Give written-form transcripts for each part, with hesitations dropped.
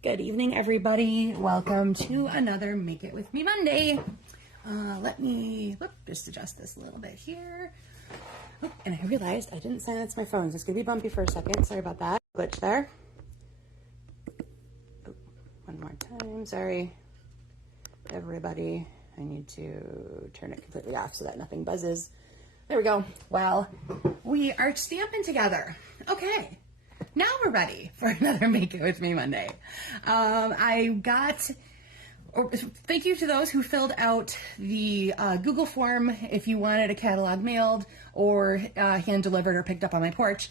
Good evening, everybody. Welcome to another Make It With Me Monday. Let me just adjust this a little bit here. Oh, and I realized I didn't silence my phone, so it's going to be bumpy for a second. Sorry about that. Glitch there. Oh, one more time. Sorry, everybody. I need to turn it completely off so that nothing buzzes. There we go. Well, we are stamping together. Okay. Now we're ready for another Make It With Me Monday. Thank you to those who filled out the Google form if you wanted a catalog mailed or hand delivered or picked up on my porch.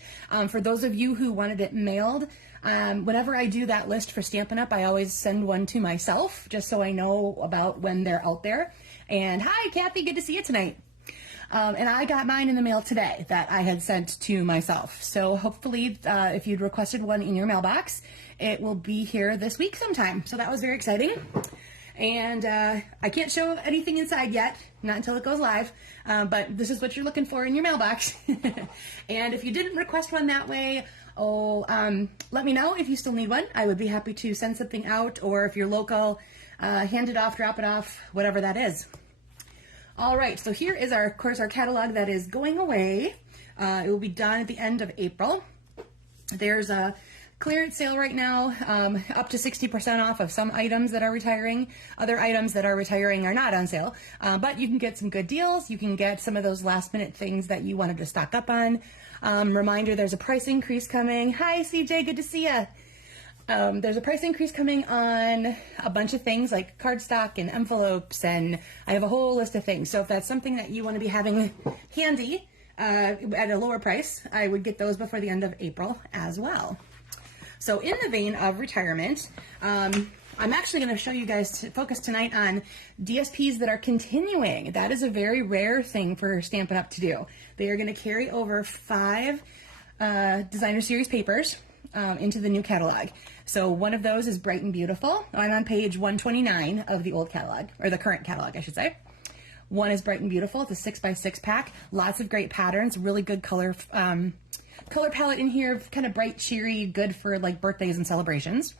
For those of you who wanted it mailed, whenever I do that list for Stampin' Up, I always send one to myself just so I know about when they're out there. And hi, Kathy, good to see you tonight. And I got mine in the mail today that I had sent to myself. So hopefully, if you'd requested one in your mailbox, it will be here this week sometime. So that was very exciting. And I can't show anything inside yet, not until it goes live, but this is what you're looking for in your mailbox. And if you didn't request one that way, let me know if you still need one. I would be happy to send something out, or if you're local, hand it off, drop it off, whatever that is. All right, so here is our catalog that is going away. It will be done at the end of April. There's a clearance sale right now, up to 60% off of some items that are retiring. Other items that are retiring are not on sale, but you can get some good deals. You can get some of those last minute things that you wanted to stock up on. Reminder, there's a price increase coming. Hi, CJ, good to see you. There's a price increase coming on a bunch of things like cardstock and envelopes, and I have a whole list of things. So if that's something that you want to be having handy at a lower price, I would get those before the end of April as well. So in the vein of retirement, I'm actually going to show you guys to focus tonight on DSPs that are continuing. That is a very rare thing for Stampin' Up! To do. They are going to carry over 5 designer series papers into the new catalog. So one of those is Bright and Beautiful. I'm on page 129 of the old catalog, or the current catalog, I should say. One is Bright and Beautiful. It's a 6x6 pack. Lots of great patterns, really good color palette in here, kind of bright, cheery, good for like birthdays and celebrations.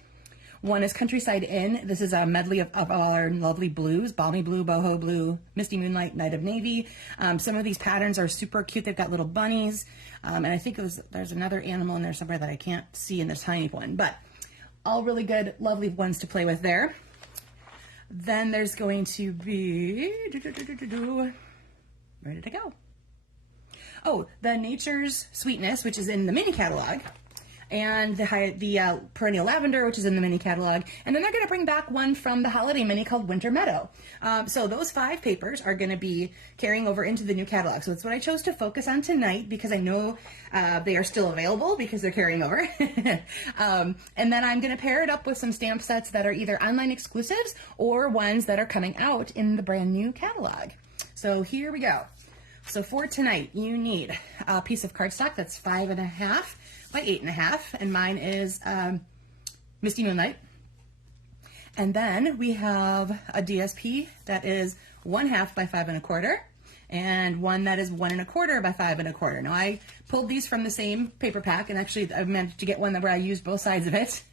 One is Countryside Inn. This is a medley of our lovely blues: Balmy Blue, Boho Blue, Misty Moonlight, Night of Navy. Some of these patterns are super cute. They've got little bunnies. And I think there's another animal in there somewhere that I can't see in this tiny one, but all really good, lovely ones to play with there. Then there's going to be, where did it go? Oh, the Nature's Sweetness, which is in the mini catalog, and the Perennial Lavender, which is in the mini catalog. And then they're going to bring back one from the holiday mini called Winter Meadow. So those 5 papers are going to be carrying over into the new catalog. So that's what I chose to focus on tonight, because I know they are still available because they're carrying over. And then I'm going to pair it up with some stamp sets that are either online exclusives or ones that are coming out in the brand new catalog. So here we go. So for tonight, you need a piece of cardstock that's 5.5 by 8.5, and mine is Misty Moonlight. And then we have a DSP that is 1/2 by 5.25, and one that is 1.25 by 5.25. Now I pulled these from the same paper pack, and actually I managed to get one where I used both sides of it.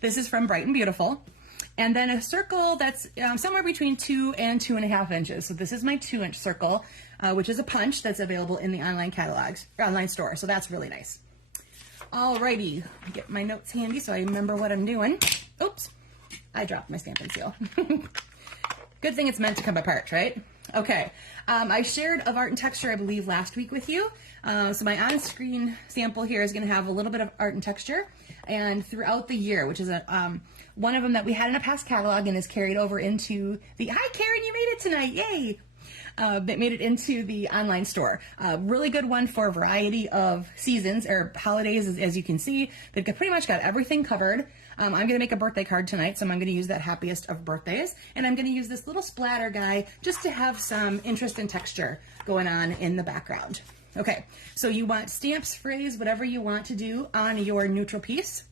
This is from Bright and Beautiful. And then a circle that's somewhere between 2 and 2.5 inches. So this is my 2-inch circle, which is a punch that's available in the online catalogs, or online store. So that's really nice. Alrighty, get my notes handy so I remember what I'm doing. Oops, I dropped my Stampin' Seal. Good thing it's meant to come apart, right? Okay, I shared of Art and Texture, I believe, last week with you. So my on-screen sample here is going to have a little bit of Art and Texture, and throughout the year, which is one of them that we had in a past catalog and is carried over into the, hi Karen, you made it tonight, yay! That made it into the online store. Really good one for a variety of seasons or holidays, as you can see. They've pretty much got everything covered. I'm going to make a birthday card tonight, so I'm going to use that Happiest of Birthdays. And I'm going to use this little splatter guy just to have some interest and texture going on in the background. Okay, so you want stamps, phrase, whatever you want to do on your neutral piece.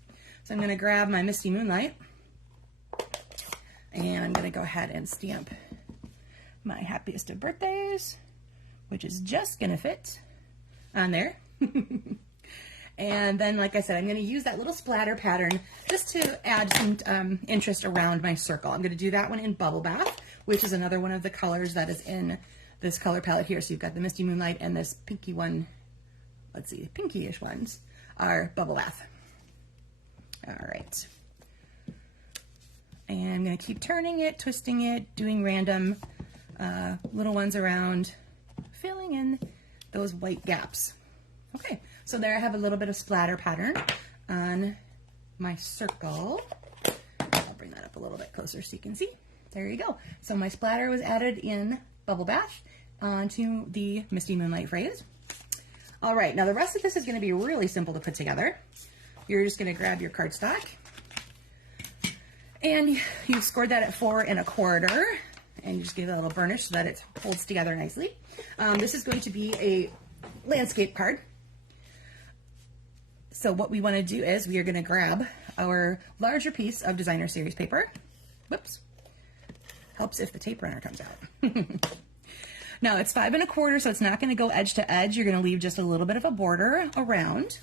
So I'm going to grab my Misty Moonlight, and I'm going to go ahead and stamp my Happiest of Birthdays, which is just going to fit on there. And then, like I said, I'm going to use that little splatter pattern just to add some interest around my circle. I'm going to do that one in Bubble Bath, which is another one of the colors that is in this color palette here. So you've got the Misty Moonlight and this pinky one. Let's see, pinky-ish ones are Bubble Bath. All right. And I'm going to keep turning it, twisting it, doing random little ones around, filling in those white gaps. Okay, so there I have a little bit of splatter pattern on my circle. I'll bring that up a little bit closer so you can see. There you go. So my splatter was added in Bubble Bath onto the Misty Moonlight phrase. All right, now the rest of this is going to be really simple to put together. You're just going to grab your cardstock, and you've scored that at 4 1/4, and you just give it a little burnish so that it holds together nicely. This is going to be a landscape card. So what we want to do is we are going to grab our larger piece of designer series paper. Whoops. Helps if the tape runner comes out. Now it's 5 1/4, so it's not going to go edge to edge. You're going to leave just a little bit of a border around.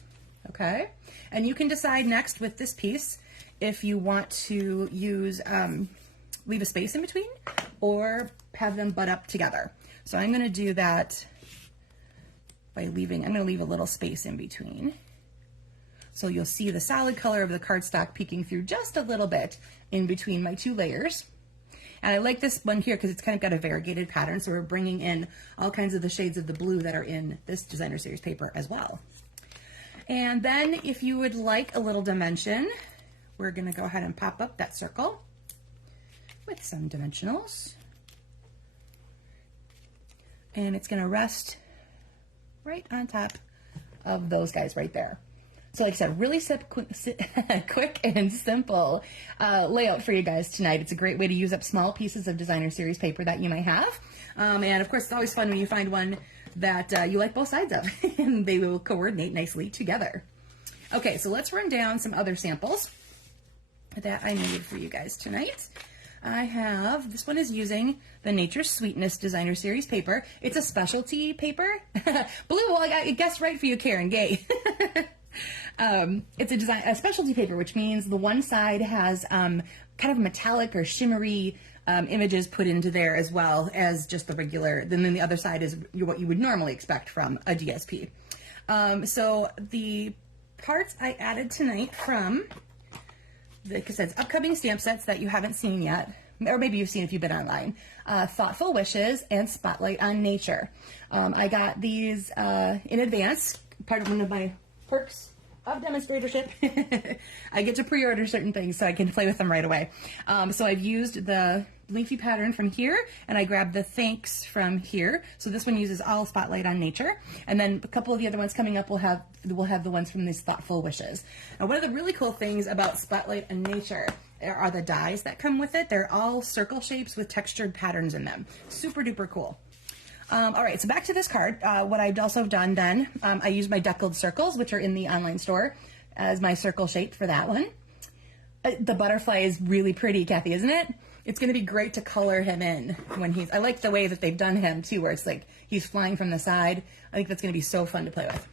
Okay. And you can decide next with this piece if you want to use, leave a space in between or have them butt up together. So I'm going to do that by I'm going to leave a little space in between. So you'll see the solid color of the cardstock peeking through just a little bit in between my 2 layers. And I like this one here because it's kind of got a variegated pattern. So we're bringing in all kinds of the shades of the blue that are in this designer series paper as well. And then if you would like a little dimension, we're going to go ahead and pop up that circle with some dimensionals. And it's going to rest right on top of those guys right there. So like I said, really quick and simple layout for you guys tonight. It's a great way to use up small pieces of designer series paper that you might have. And of course, it's always fun when you find one that you like both sides of, and they will coordinate nicely together. Okay, so let's run down some other samples that I made for you guys tonight. I have, this one is using the Nature's Sweetness designer series paper. It's a specialty paper. Blue, well, I guessed right for you, Karen Gay. It's a specialty paper, which means the one side has kind of metallic or shimmery images put into there as well as just the regular. Then the other side is what you would normally expect from a DSP. So the parts I added tonight from like I said, upcoming stamp sets that you haven't seen yet, or maybe you've seen if you've been online, Thoughtful Wishes and Spotlight on Nature. I got these in advance, part of one of my perks of demonstratorship. I get to pre-order certain things so I can play with them right away. So I've used the leafy pattern from here, and I grabbed the Thanks from here. So this one uses all Spotlight on Nature, and then a couple of the other ones coming up will have the ones from these Thoughtful Wishes. Now, one of the really cool things about Spotlight on Nature are the dies that come with it. They're all circle shapes with textured patterns in them. Super duper cool. All right, so back to this card. What I've also done then, I used my deckled circles, which are in the online store, as my circle shape for that one. The butterfly is really pretty, Kathy, isn't it? It's going to be great to color him in when I like the way that they've done him too, where it's like he's flying from the side. I think that's going to be so fun to play with.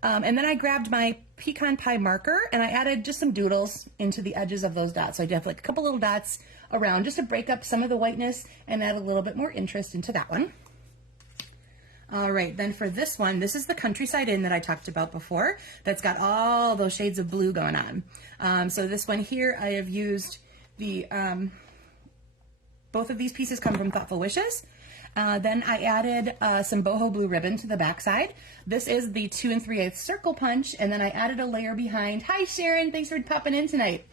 And then I grabbed my pecan pie marker and I added just some doodles into the edges of those dots. So I did like a couple little dots around just to break up some of the whiteness and add a little bit more interest into that one. All right, then for this one, this is the Countryside Inn that I talked about before. That's got all those shades of blue going on. So this one here, I have used the, both of these pieces come from Thoughtful Wishes. Then I added some boho blue ribbon to the back side. This is the 2 3/8 circle punch, and then I added a layer behind. Hi Sharon, thanks for popping in tonight.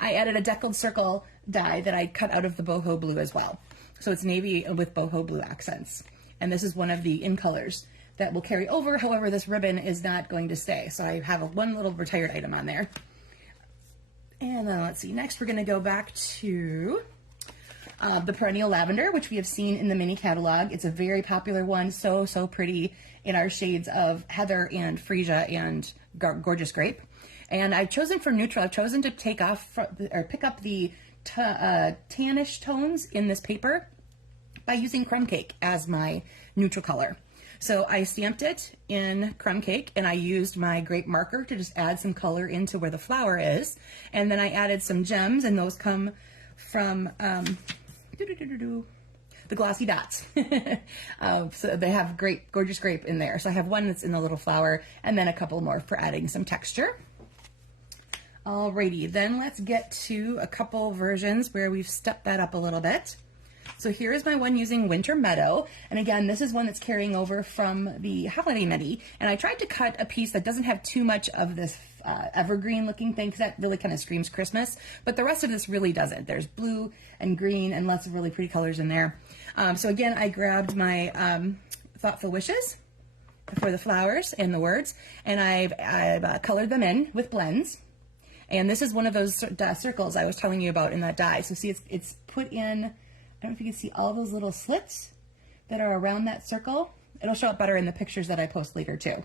I added a deckled circle die that I cut out of the boho blue as well. So it's navy with boho blue accents. And this is one of the in colors that will carry over. However, this ribbon is not going to stay. So I have one little retired item on there. And then let's see, next we're gonna go back to the Perennial Lavender, which we have seen in the mini catalog. It's a very popular one, so pretty in our shades of Heather and Freesia and Gorgeous Grape. And I've chosen for neutral, I've chosen to pick up the tannish tones in this paper by using Crumb Cake as my neutral color. So I stamped it in crumb cake, and I used my grape marker to just add some color into where the flower is. And then I added some gems, and those come from the glossy dots. So they have gorgeous grape in there. So I have one that's in the little flower, and then a couple more for adding some texture. Alrighty, then let's get to a couple versions where we've stepped that up a little bit. So here is my one using Winter Meadow, and again, this is one that's carrying over from the Holiday Mini, and I tried to cut a piece that doesn't have too much of this evergreen looking thing, because that really kind of screams Christmas, but the rest of this really doesn't. There's blue and green and lots of really pretty colors in there. So again, I grabbed my Thoughtful Wishes for the flowers and the words, and I've colored them in with blends. And this is one of those circles I was telling you about in that die. So see, it's put in, I don't know if you can see all those little slits that are around that circle. It'll show up better in the pictures that I post later too.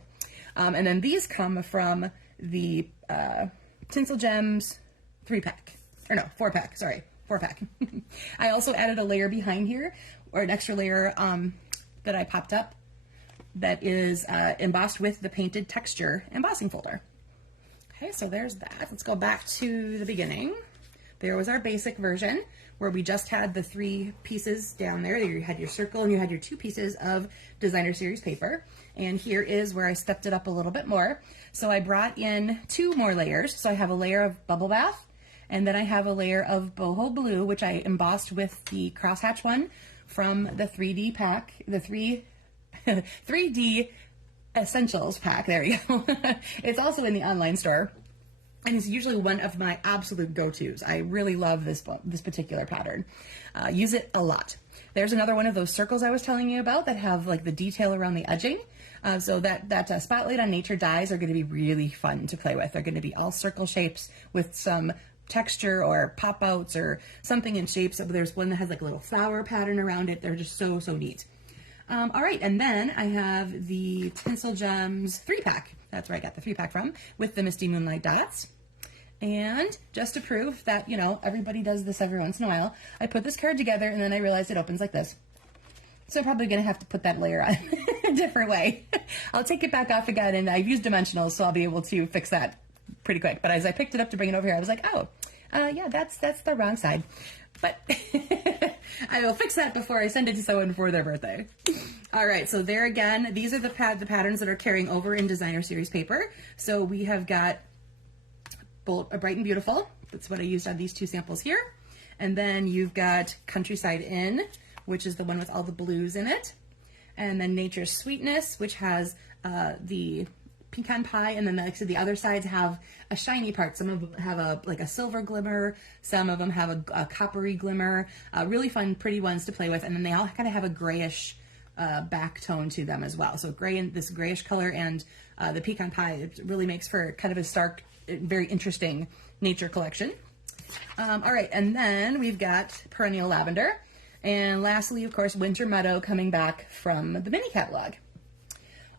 And then these come from the Tinsel Gems 3-pack, or no, 4-pack, sorry, 4-pack. I also added a layer behind here, or an extra layer that I popped up that is embossed with the painted texture embossing folder. Okay, so there's that. Let's go back to the beginning. There was our basic version where we just had the 3 pieces down there. You had your circle and you had your 2 pieces of designer series paper. And here is where I stepped it up a little bit more. So I brought in 2 more layers. So I have a layer of Bubble Bath, and then I have a layer of Boho Blue, which I embossed with the crosshatch one from the 3D pack, the 3D Essentials pack. There you go. It's also in the online store, and it's usually one of my absolute go-tos. I really love this particular pattern. Use it a lot. There's another one of those circles I was telling you about that have like the detail around the edging. So that Spotlight on Nature dies are going to be really fun to play with. They're going to be all circle shapes with some texture or pop-outs or something in shapes. So there's one that has like a little flower pattern around it. They're just so neat. All right, and then I have the Tinsel Gems 3-pack. That's where I got the 3-pack from, with the Misty Moonlight dots. And just to prove that, you know, everybody does this every once in a while, I put this card together, and then I realized it opens like this. So I'm probably going to have to put that layer on a different way. I'll take it back off again, and I've used dimensionals, so I'll be able to fix that pretty quick. But as I picked it up to bring it over here, I was like, oh, yeah, that's the wrong side. But I will fix that before I send it to someone for their birthday. All right, so there again, these are the patterns that are carrying over in designer series paper. So we have got Bright and Beautiful. That's what I used on these 2 samples here. And then you've got Countryside Inn, which is the one with all the blues in it. And then Nature's Sweetness, which has the pecan pie, and then the other sides have a shiny part. Some of them have a silver glimmer, some of them have a coppery glimmer. Really fun, pretty ones to play with, and then they all kind of have a grayish back tone to them as well. So gray and this grayish color and the pecan pie, it really makes for kind of a stark, very interesting nature collection. All right, and then we've got Perennial Lavender, and lastly, of course, Winter Meadow coming back from the mini catalog.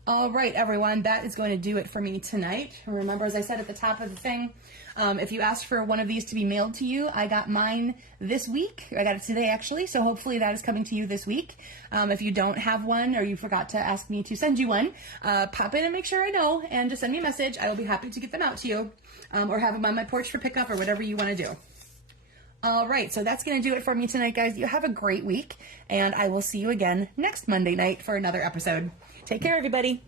All right, everyone, that is going to do it for me tonight. Remember, as I said at the top of the thing, if you asked for one of these to be mailed to you, I got mine this week. I got it today, actually, so hopefully that is coming to you this week. If you don't have one or you forgot to ask me to send you one, pop in and make sure I know, and just send me a message. I will be happy to get them out to you, or have them on my porch for pickup, or whatever you want to do. All right, so that's going to do it for me tonight, guys. You have a great week, and I will see you again next Monday night for another episode. Take care, everybody.